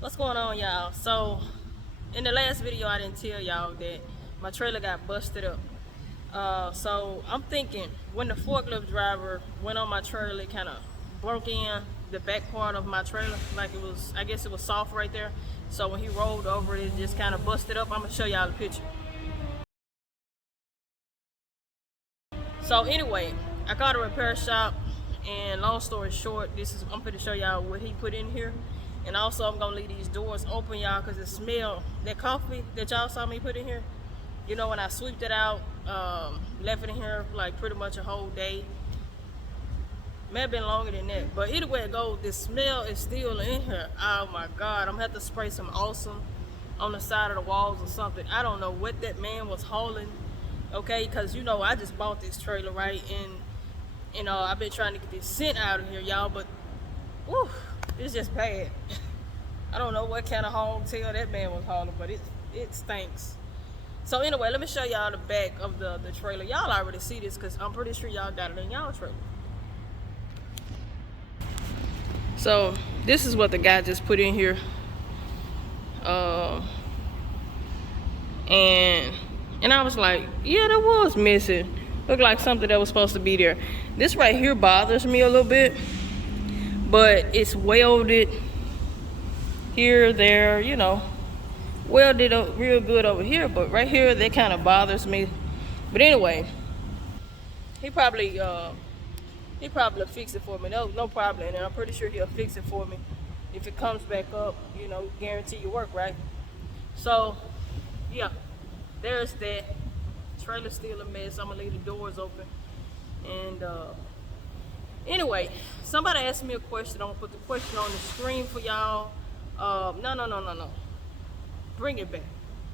What's going on, y'all? So in the last video I didn't tell y'all that my trailer got busted up. So I'm thinking when the forklift driver went on my trailer, it kind of broke in the back part of my trailer, like it was, I guess it was soft right there. So when he rolled over it, it just kind of busted up. I'm gonna show y'all the picture. So anyway, I called a repair shop, and long story short, I'm gonna show y'all what he put in here. And also I'm gonna leave these doors open, y'all, because the smell, that coffee that y'all saw me put in here, you know, when I sweeped it out, left it in here like pretty much a whole day. May have been longer than that, but either way it goes, the smell is still in here. Oh my god, I'm gonna have to spray some awesome on the side of the walls or something. I don't know what that man was hauling, okay, because you know I just bought this trailer, right? And you know I've been trying to get this scent out of here, y'all, but whew, it's just bad. I don't know what kind of hog tail that man was hauling, but it stinks. So anyway, let me show y'all the back of the trailer. Y'all already see this because I'm pretty sure y'all got it in y'all trailer. So this is what the guy just put in here. And I was like, yeah, that was missing. Looked like something that was supposed to be there. This right here bothers me a little bit, but it's welded here, there, you know, welded up real good over here, but right here that kind of bothers me. But anyway, he probably fix it for me. No problem. And I'm pretty sure he'll fix it for me if it comes back up. You know, guarantee you work, right? So yeah, there's that. Trailer's still a mess. I'm gonna leave the doors open. And anyway, somebody asked me a question. I'm gonna put the question on the screen for y'all. No. Bring it back.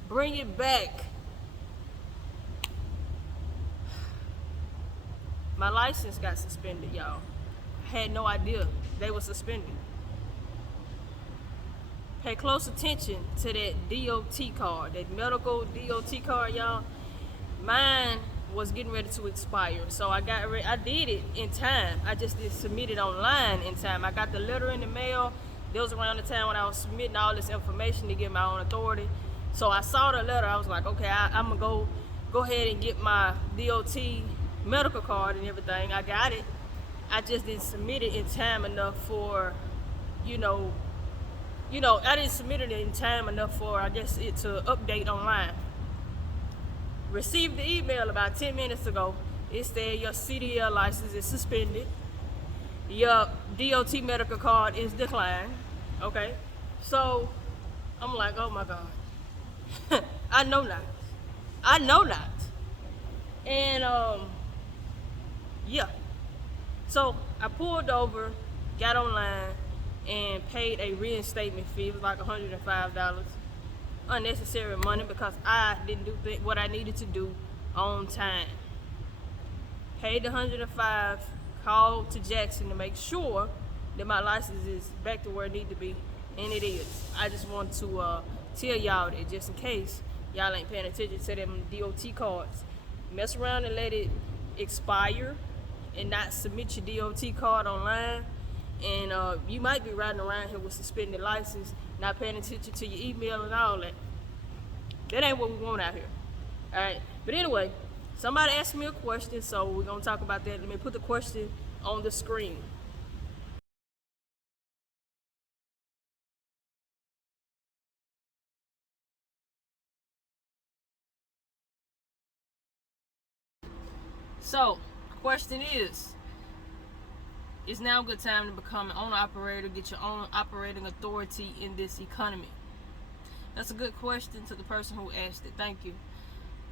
Bring it back. My license got suspended, y'all. I had no idea they were suspended. Pay close attention to that DOT card, that medical DOT card, y'all. Mine was getting ready to expire, so I did it in time. I just didn't submit it online in time. I got the letter in the mail. That was around the time when I was submitting all this information to get my own authority. So I saw the letter. I was like, okay, I'm gonna go ahead and get my DOT medical card and everything. I got it. I just didn't submit it in time enough for, you know, I didn't submit it in time enough for, I guess, it to update online. Received the email about 10 minutes ago. It said your CDL license is suspended. Your DOT medical card is declined. Okay, so I'm like, oh my god. I know not. And yeah, so I pulled over, got online, and paid a reinstatement fee. It was like $105. Unnecessary money because I didn't do what I needed to do on time. Paid the $105, called to Jackson to make sure that my license is back to where it needs to be, and it is. I just want to tell y'all that just in case y'all ain't paying attention to them DOT cards. Mess around and let it expire and not submit your DOT card online, and you might be riding around here with suspended license, not paying attention to your email and all that. That ain't what we want out here. All right. But anyway, somebody asked me a question, so we're gonna talk about that. Let me put the question on the screen. So, question is now a good time to become an owner operator, get your own operating authority in this economy? That's a good question to the person who asked it. Thank you.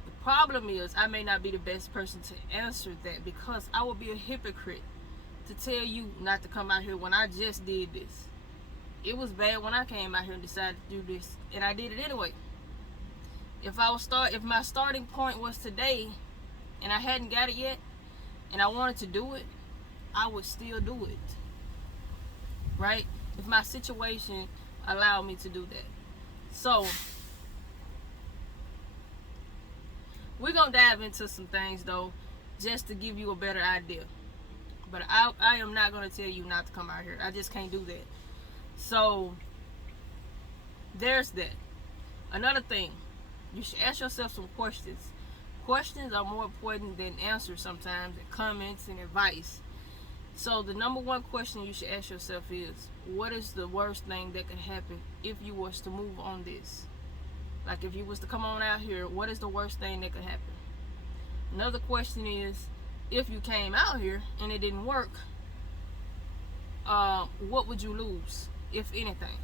The problem is I may not be the best person to answer that because I would be a hypocrite to tell you not to come out here when I just did this. It was bad when I came out here and decided to do this, and I did it anyway. If my starting point was today and I hadn't got it yet and I wanted to do it, I would still do it. Right? If my situation allowed me to do that. So we're gonna dive into some things though, just to give you a better idea. But I am not gonna tell you not to come out here. I just can't do that. So there's that. Another thing, you should ask yourself some questions. Questions are more important than answers sometimes, and comments and advice. So the number one question you should ask yourself is, what is the worst thing that could happen if you was to move on this? Like if you was to come on out here, what is the worst thing that could happen? Another question is, if you came out here and it didn't work, what would you lose, if anything?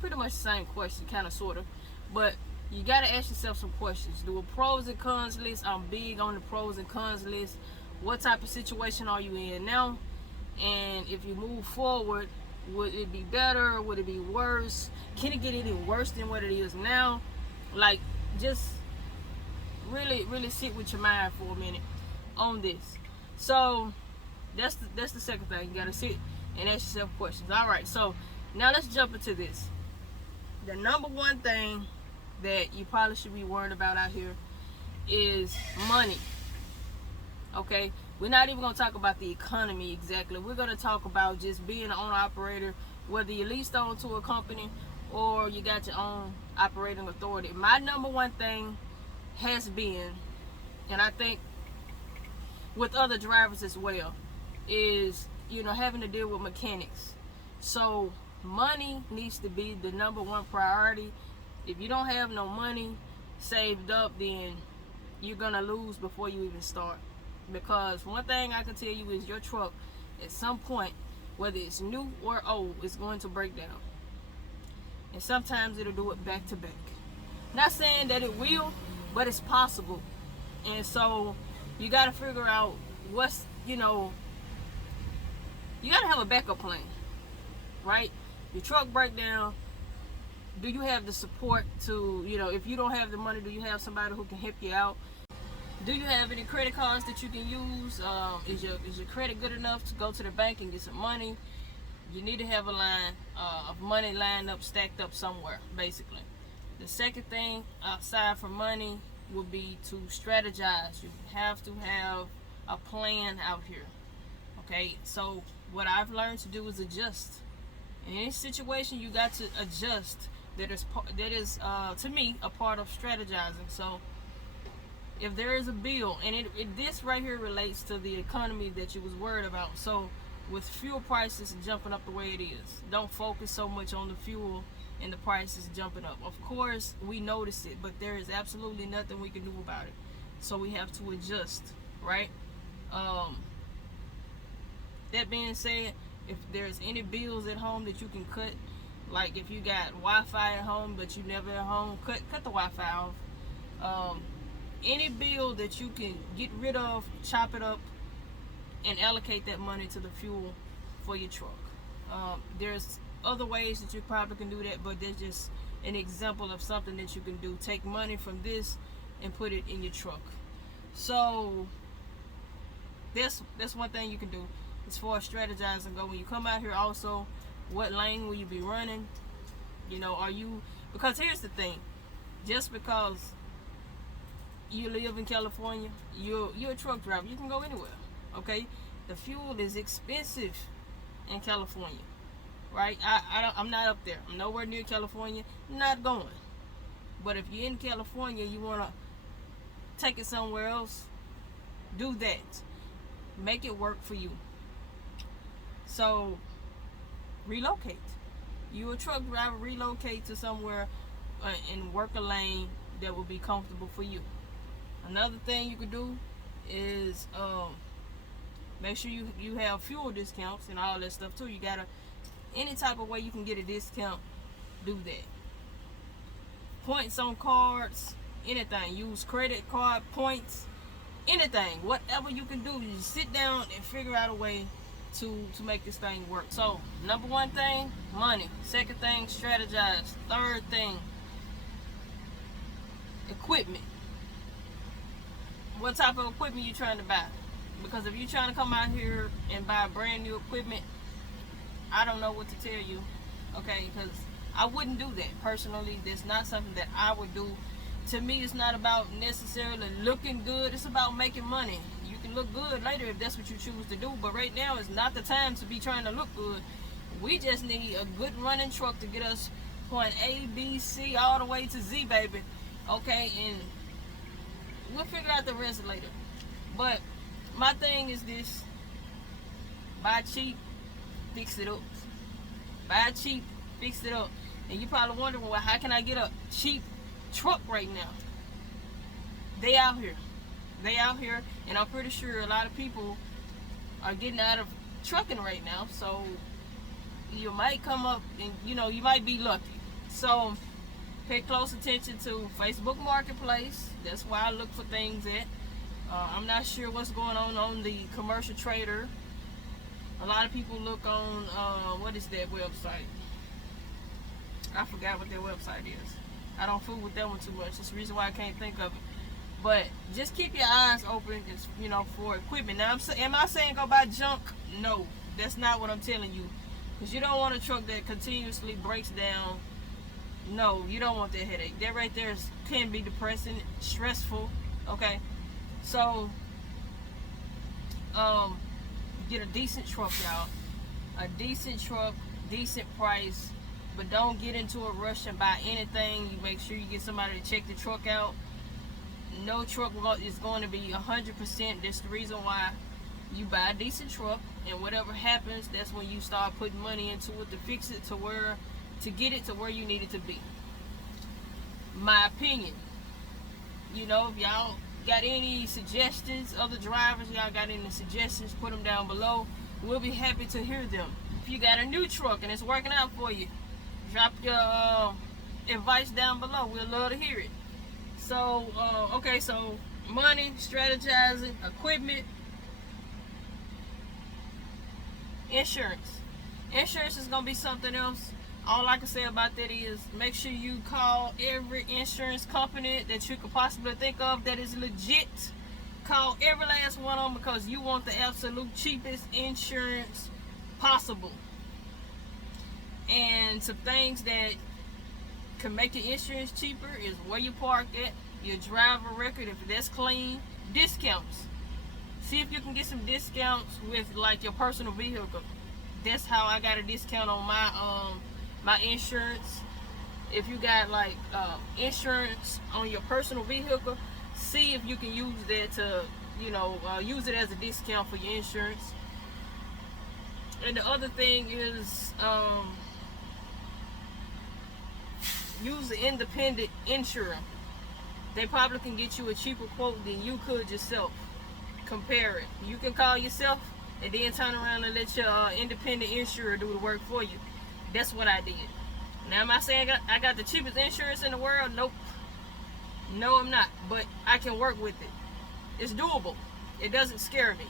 Pretty much the same question, kind of, sort of. But you got to ask yourself some questions. Do a pros and cons list. I'm big on the pros and cons list. What type of situation are you in now? And if you move forward, would it be better? Would it be worse? Can it get any worse than what it is now? Like, just really sit with your mind for a minute on this. So that's the second thing. You gotta sit and ask yourself questions. All right, so now let's jump into this. The number one thing that you probably should be worried about out here is money. Okay, we're not even gonna talk about the economy exactly. We're gonna talk about just being an owner operator, whether you're leased on to a company or you got your own operating authority. My number one thing has been, and I think with other drivers as well, is, you know, having to deal with mechanics. So money needs to be the number one priority. If you don't have no money saved up, then you're gonna lose before you even start. Because one thing I can tell you is your truck, at some point, whether it's new or old, is going to break down. And sometimes it'll do it back to back. Not saying that it will, but it's possible. And so you got to figure out what's, you know, you got to have a backup plan, right? Your truck break down. Do you have the support to, you know, if you don't have the money, do you have somebody who can help you out? Do you have any credit cards that you can use? Is your credit good enough to go to the bank and get some money? You need to have a line of money lined up, stacked up somewhere, basically. The second thing, aside from money, would be to strategize. You have to have a plan out here. Okay, so what I've learned to do is adjust. In any situation, you got to adjust. That is to me, a part of strategizing. So if there is a bill, and this right here relates to the economy that you was worried about. So with fuel prices jumping up the way it is, don't focus so much on the fuel and the prices jumping up. Of course, we notice it, but there is absolutely nothing we can do about it. So we have to adjust, right? That being said, if there's any bills at home that you can cut, like if you got Wi-Fi at home but you never at home, cut the Wi-Fi off. Any bill that you can get rid of, chop it up, and allocate that money to the fuel for your truck. There's other ways that you probably can do that, but there's just an example of something that you can do. Take money from this and put it in your truck. So that's one thing you can do as far as strategizing go. When you come out here, also, what lane will you be running? You know, because here's the thing, just because you live in California, you're a truck driver, you can go anywhere. Okay, the fuel is expensive in California, right? I'm not up there. I'm nowhere near California. Not going. But if you're in California, you want to take it somewhere else, do that. Make it work for you. So relocate. You're a truck driver, relocate to somewhere and work a lane that will be comfortable for you. Another thing you could do is make sure you have fuel discounts and all that stuff too. You gotta, any type of way you can get a discount, do that. Points on cards, anything. Use credit card points, anything. Whatever you can do, you just sit down and figure out a way to make this thing work. So number one thing, money. Second thing, strategize. Third thing, equipment. What type of equipment you trying to buy? Because if you're trying to come out here and buy brand new equipment, I don't know what to tell you, okay? Because I wouldn't do that personally. That's not something that I would do. To me, it's not about necessarily looking good. It's about making money. You can look good later if that's what you choose to do, but right now is not the time to be trying to look good. We just need a good running truck to get us point A, B, C, all the way to Z, baby. Okay, and we'll figure out the rest later. But my thing is this: buy cheap, fix it up. Buy cheap, fix it up. And you probably wondering, well, how can I get a cheap truck right now? They out here. They out here, and I'm pretty sure a lot of people are getting out of trucking right now. So you might come up and, you know, you might be lucky. So pay close attention to Facebook Marketplace. That's where I look for things at. I'm not sure what's going on the commercial trader. A lot of people look on, what is that website? I forgot what their website is. I don't fool with that one too much. That's the reason why I can't think of it. But just keep your eyes open, you know, for equipment. Now, am I saying go buy junk? No, that's not what I'm telling you. Because you don't want a truck that continuously breaks down. No, you don't want that headache. That right there can be depressing, stressful. Okay, so get a decent truck, y'all. A decent truck, decent price. But don't get into a rush and buy anything. You make sure you get somebody to check the truck out. No truck is going to be 100%. That's the reason why you buy a decent truck, and whatever happens, that's when you start putting money into it to fix it to get it to where you need it to be. My opinion. You know, if y'all got any suggestions, other drivers, y'all got any suggestions, put them down below. We'll be happy to hear them. If you got a new truck and it's working out for you, drop your advice down below. We'd love to hear it. So, okay, so money, strategizing, equipment, insurance. Insurance is going to be something else. All I can say about that is make sure you call every insurance company that you could possibly think of that is legit. Call every last one of them, because you want the absolute cheapest insurance possible. And some things that can make your insurance cheaper is where you park at, your driver record, if that's clean, discounts. See if you can get some discounts with like your personal vehicle. That's how I got a discount on my insurance. If you got like insurance on your personal vehicle, see if you can use that to, you know, use it as a discount for your insurance. And the other thing is use the independent insurer. They probably can get you a cheaper quote than you could yourself. Compare it. You can call yourself and then turn around and let your independent insurer do the work for you. That's what I did. Now, am I saying I got the cheapest insurance in the world? Nope. No, I'm not. But I can work with it. It's doable. It doesn't scare me.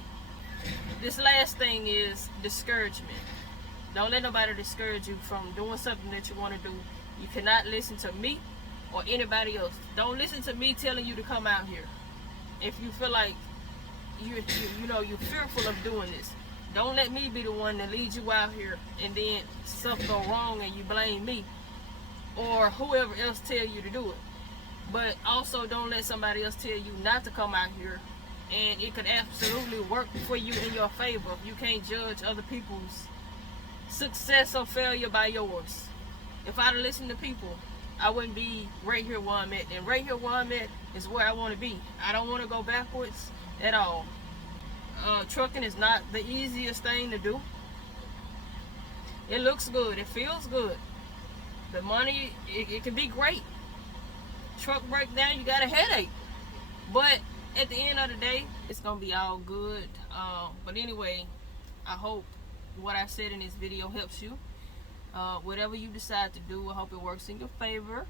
This last thing is discouragement. Don't let nobody discourage you from doing something that you want to do. You cannot listen to me or anybody else. Don't listen to me telling you to come out here. If you feel like you're fearful of doing this, don't let me be the one that leads you out here and then something go wrong and you blame me or whoever else tell you to do it. But also don't let somebody else tell you not to come out here, and it could absolutely work for you in your favor. You can't judge other people's success or failure by yours. If I'd have listened to people, I wouldn't be right here where I'm at. And right here where I'm at is where I want to be. I don't want to go backwards at all. Trucking is not the easiest thing to do. It looks good. It feels good. The money, it can be great. Truck breakdown, you got a headache. But at the end of the day, it's going to be all good. But anyway, I hope what I said in this video helps you. Whatever you decide to do, I hope it works in your favor.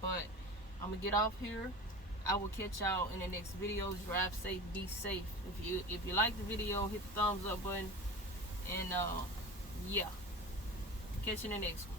But I'm going to get off here. I will catch y'all in the next video. Drive safe, be safe. If you like the video, hit the thumbs up button. And yeah, catch you in the next one.